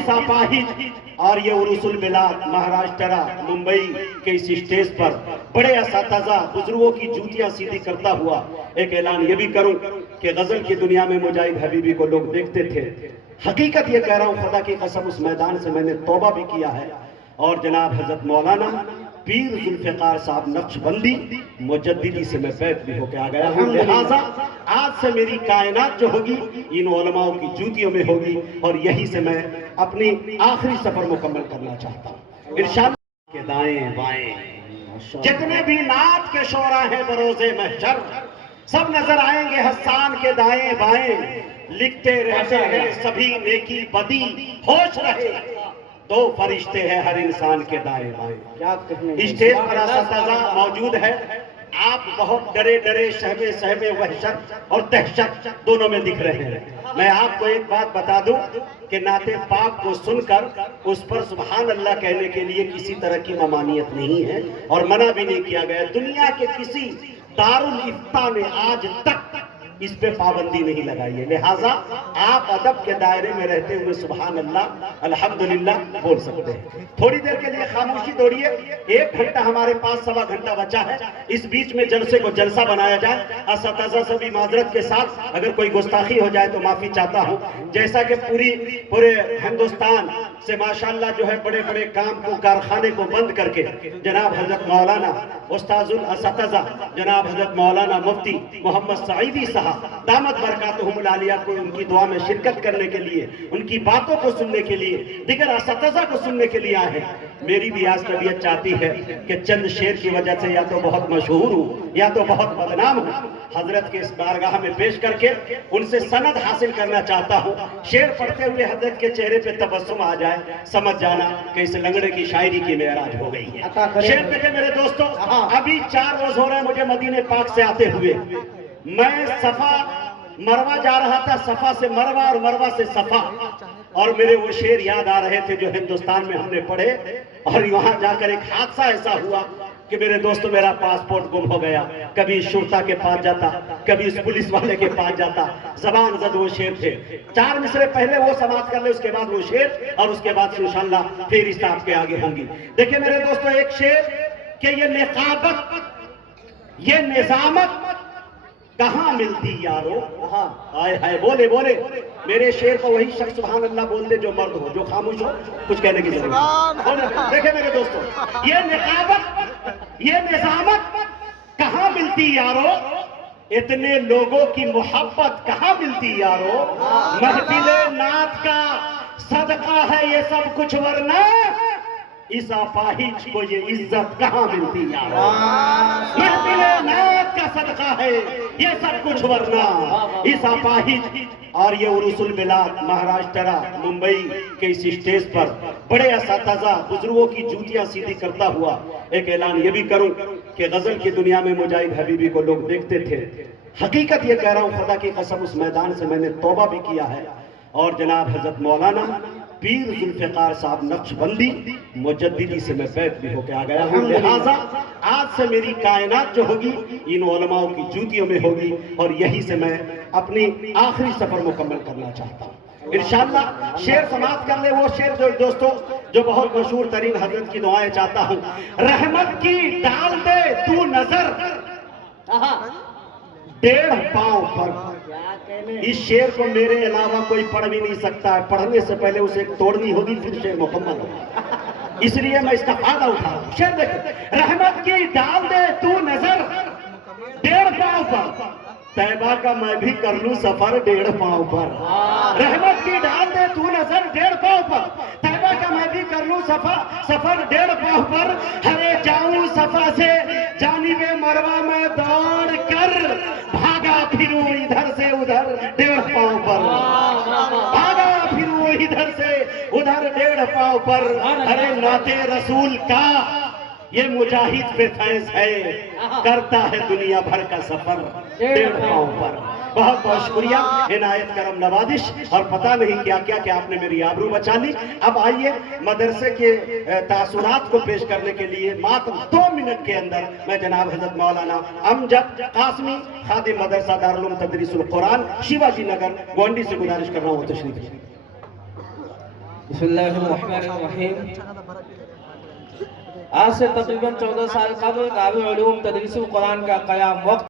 اس اپاہج اور یہ عروس البلاد مہاراشٹر ممبئی کے اس اسٹیج پر بڑے اساتذہ بزرگوں کی جوتیاں سیدھی کرتا ہوا ایک اعلان یہ بھی کروں کہ غزل کی دنیا میں مجاہد حبیبی کو لوگ دیکھتے تھے. حقیقت یہ کہہ رہا ہوں، خدا کی قسم اس میدان سے میں نے توبہ بھی کیا ہے، اور جناب حضرت مولانا پیر ذوالفقار صاحب نقشبندی مجددی سے میں بیعت بھی ہو کے آ گیا ہوں. لہٰذا آج سے میری کائنات جو ہوگی ان علماء کی جوتیوں میں ہوگی، اور یہی سے میں اپنی آخری سفر مکمل کرنا چاہتا ہوں. ارشاد کے دائیں بائیں جتنے بھی نعت کے شعراء ہیں بروز محشر سب نظر آئیں گے حسان کے دائیں بائیں. لکھتے رہتے ہیں سبھی نیکی بدی، ہوش رہے دو فرشتے ہیں ہر انسان کے دائیں بائیں. اسٹیج پر اساتذہ موجود ہے، آپ بہت ڈرے ڈرے شہبے وحشت اور دہشت دونوں میں دکھ رہے ہیں. میں آپ کو ایک بات بتا دوں کہ نعت پاک کو سن کر اس پر سبحان اللہ کہنے کے لیے کسی طرح کی ممانعت نہیں ہے اور منع بھی نہیں کیا گیا. دنیا کے کسی دارالافتاء نے آج تک اس پہ پابندی نہیں لگائی ہے، لہٰذا آپ ادب کے دائرے میں رہتے ہوئے سبحان اللہ الحمدللہ بول سکتے ہیں. تھوڑی دیر کے لیے خاموشی توڑیے، 1 گھنٹہ ہمارے پاس 1.25 گھنٹہ بچا ہے. اس بیچ میں جلسے کو جلسہ بنایا جائے. اساتذہ سے بھی معذرت کے ساتھ اگر کوئی گستاخی ہو جائے تو معافی چاہتا ہوں. جیسا کہ پورے ہندوستان سے ماشاءاللہ جو ہے بڑے بڑے کام کو کارخانے کو بند کر کے جناب حضرت مولانا استاذ الاساتذہ جناب حضرت مولانا مفتی محمد سعیدی صاحب دامت برکاتہم العالیہ کو ان کی دعا میں شرکت کرنے کے لیے، ان کی باتوں کو سننے کے لیے، دیگر اساتذہ کو سننے کے لیے آئے ہیں. میری بھی آج طبیعت چاہتی ہے کہ چند شعر کی وجہ سے یا تو بہت مشہور ہوں یا تو بہت بدنام ہوں. حضرت کے اس بارگاہ میں پیش کر کے ان سے سند حاصل کرنا چاہتا ہوں. شعر پڑھتے ہوئے حضرت کے چہرے پہ تبسم آ جائے، سمجھ جانا کہ اس لنگڑے کی شاعری کی معراج ہو گئی ہے. شعر دیکھیں میرے دوستو، ابھی 4 روز ہو رہے ہیں مجھے مدینہ پاک سے آتے ہوئے. میں صفا مروہ جا رہا تھا، صفا سے مروہ اور مروہ سے صفا، اور میرے وہ شعر یاد آ رہے تھے جو ہندوستان میں ہم نے پڑھے. اور وہاں جا کر ایک حادثہ ایسا ہوا کہ میرے دوستو میرا پاسپورٹ گم ہو گیا. کبھی شرطہ کے پاس جاتا، کبھی اس پولیس والے کے پاس جاتا. زبان زد وہ شعر تھے. 4 مصرے پہلے وہ سماعت کر لے، اس کے بعد وہ شعر، اور اس کے بعد انشاءاللہ فہرست آپ کے آگے ہوں گی. دیکھیں میرے دوستو ایک شعر کہ یہ نقابت یہ نظامت کہاں ملتی یارو. آئے ہائے بولے میرے شعر کو وہی شخص سبحان اللہ بولتے جو مرد ہو، جو خاموش ہو، کچھ کہنے کی ضرورت. دیکھیں میرے دوستو یہ نقابت یہ نظامت کہاں ملتی یارو، اتنے لوگوں کی محبت کہاں ملتی یارو. محفل نعت کا صدقہ ہے یہ سب کچھ، ورنہ اس اپاہج کو یہ عزت کہاں ملتی یارو. محفل نعت کا صدقہ ہے یہ سب کچھ، ورنہ اس اپاہج اور یہ عروس البلاد مہاراشٹر ممبئی کے اس اسٹیج پر بڑے اساتذہ بزرگوں کی جوتیاں سیدھی کرتا ہوا ایک اعلان یہ بھی کروں کہ غزل کی دنیا میں مجاہد حبیبی کو لوگ دیکھتے تھے. حقیقت یہ کہہ رہا ہوں، خدا کی قسم اس میدان سے میں نے توبہ بھی کیا ہے، اور جناب حضرت مولانا پیر ذوالفقار صاحب نقشبندی مجددی سے میں بیعت بھی ہو کے آ گیا ہوں. لہٰذا آج سے میری کائنات جو ہوگی ان علماء کی جوتیوں میں ہوگی، اور یہی سے میں اپنی آخری سفر مکمل کرنا چاہتا ہوں. انشاءاللہ شعر سماعت کر لے وہ شعر جو دوستو جو بہت مشہور ترین حضرت کی دعائیں چاہتا ہوں. رحمت کی ڈال دے تو نظر 1.5 پاؤں پر. اس شعر کو میرے علاوہ کوئی پڑھ بھی نہیں سکتا ہے. پڑھنے سے پہلے اسے توڑنی ہوگی پھر شعر مکمل ہوگا، اس لیے میں اس کا فائدہ اٹھا رہا ہوں. شعر دیکھیں، رحمت کی ڈال دے تو نظر 1.5 پاؤں پر، طیبہ کا میں بھی کر لوں سفر 1.5 پاؤں پر. رحمت کی ڈال دے تو نظر 1.5 پاؤں پر، طیبہ کا میں بھی کر لوں سفر 1.5 پاؤں پر. ہرے جاؤں صفا سے جانب مروہ میں دوڑ کر، بھاگا پھروں ادھر سے ادھر 1.5 پاؤں پر. بھاگا پھروں ادھر سے ادھر 1.5 پاؤں پر. ارے نعت رسول کا یہ مجاہد پہ فیض ہے، کرتا ہے دنیا بھر کا سفر 1.5 پاؤں پر. بہت بہت شکریہ، عنایت کرم نوازش، اور پتہ نہیں کیا کیا کہ آپ نے میری آبرو بچا لی. اب آئیے مدرسے کے تاثرات کو پیش کرنے کے لیے ماتر 2 منٹ کے اندر میں جناب حضرت مولانا امجد قاسمی خادم مدرسہ دارالعلوم تدریس القرآن شیواجی نگر گونڈی سے گزارش کر رہا ہوں تشریف. بسم اللہ الرحمن الرحیم۔ آج سے تقریباً 14 سال قبل دار العلوم تدریس القرآن کا قیام وقت